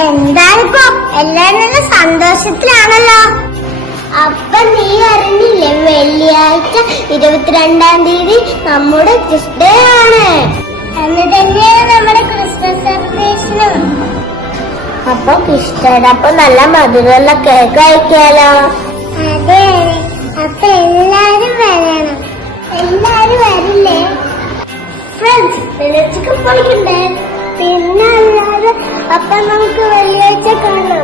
എന്താണിപ്പോ എല്ലാരും നല്ല സന്തോഷത്തിലാണല്ലോ. അപ്പൊ നീ അറിഞ്ഞില്ലേ, വെള്ളിയാഴ്ച 22-ാം തീയതി നമ്മുടെ ക്രിസ്മസ് ഡേ ആണ്. അന്ന് തന്നെയാണ് നമ്മുടെ ക്രിസ്മസ് സെലിബ്രേഷനും. അപ്പൊ ക്രിസ്മസ് നല്ല മധുരമുള്ള കേക്ക് കഴിക്കാലോ. അതെ, അപ്പൊ എല്ലാരും വരണം. എല്ലാരും വരില്ലേ ഫ്രണ്ട്സ്? ചിക്കൻ പൊളിക്കണ്ടേ? പിന്നെ അല്ലാതെ അപ്പൊ നമുക്ക് വെള്ളിയാഴ്ച കാണാം.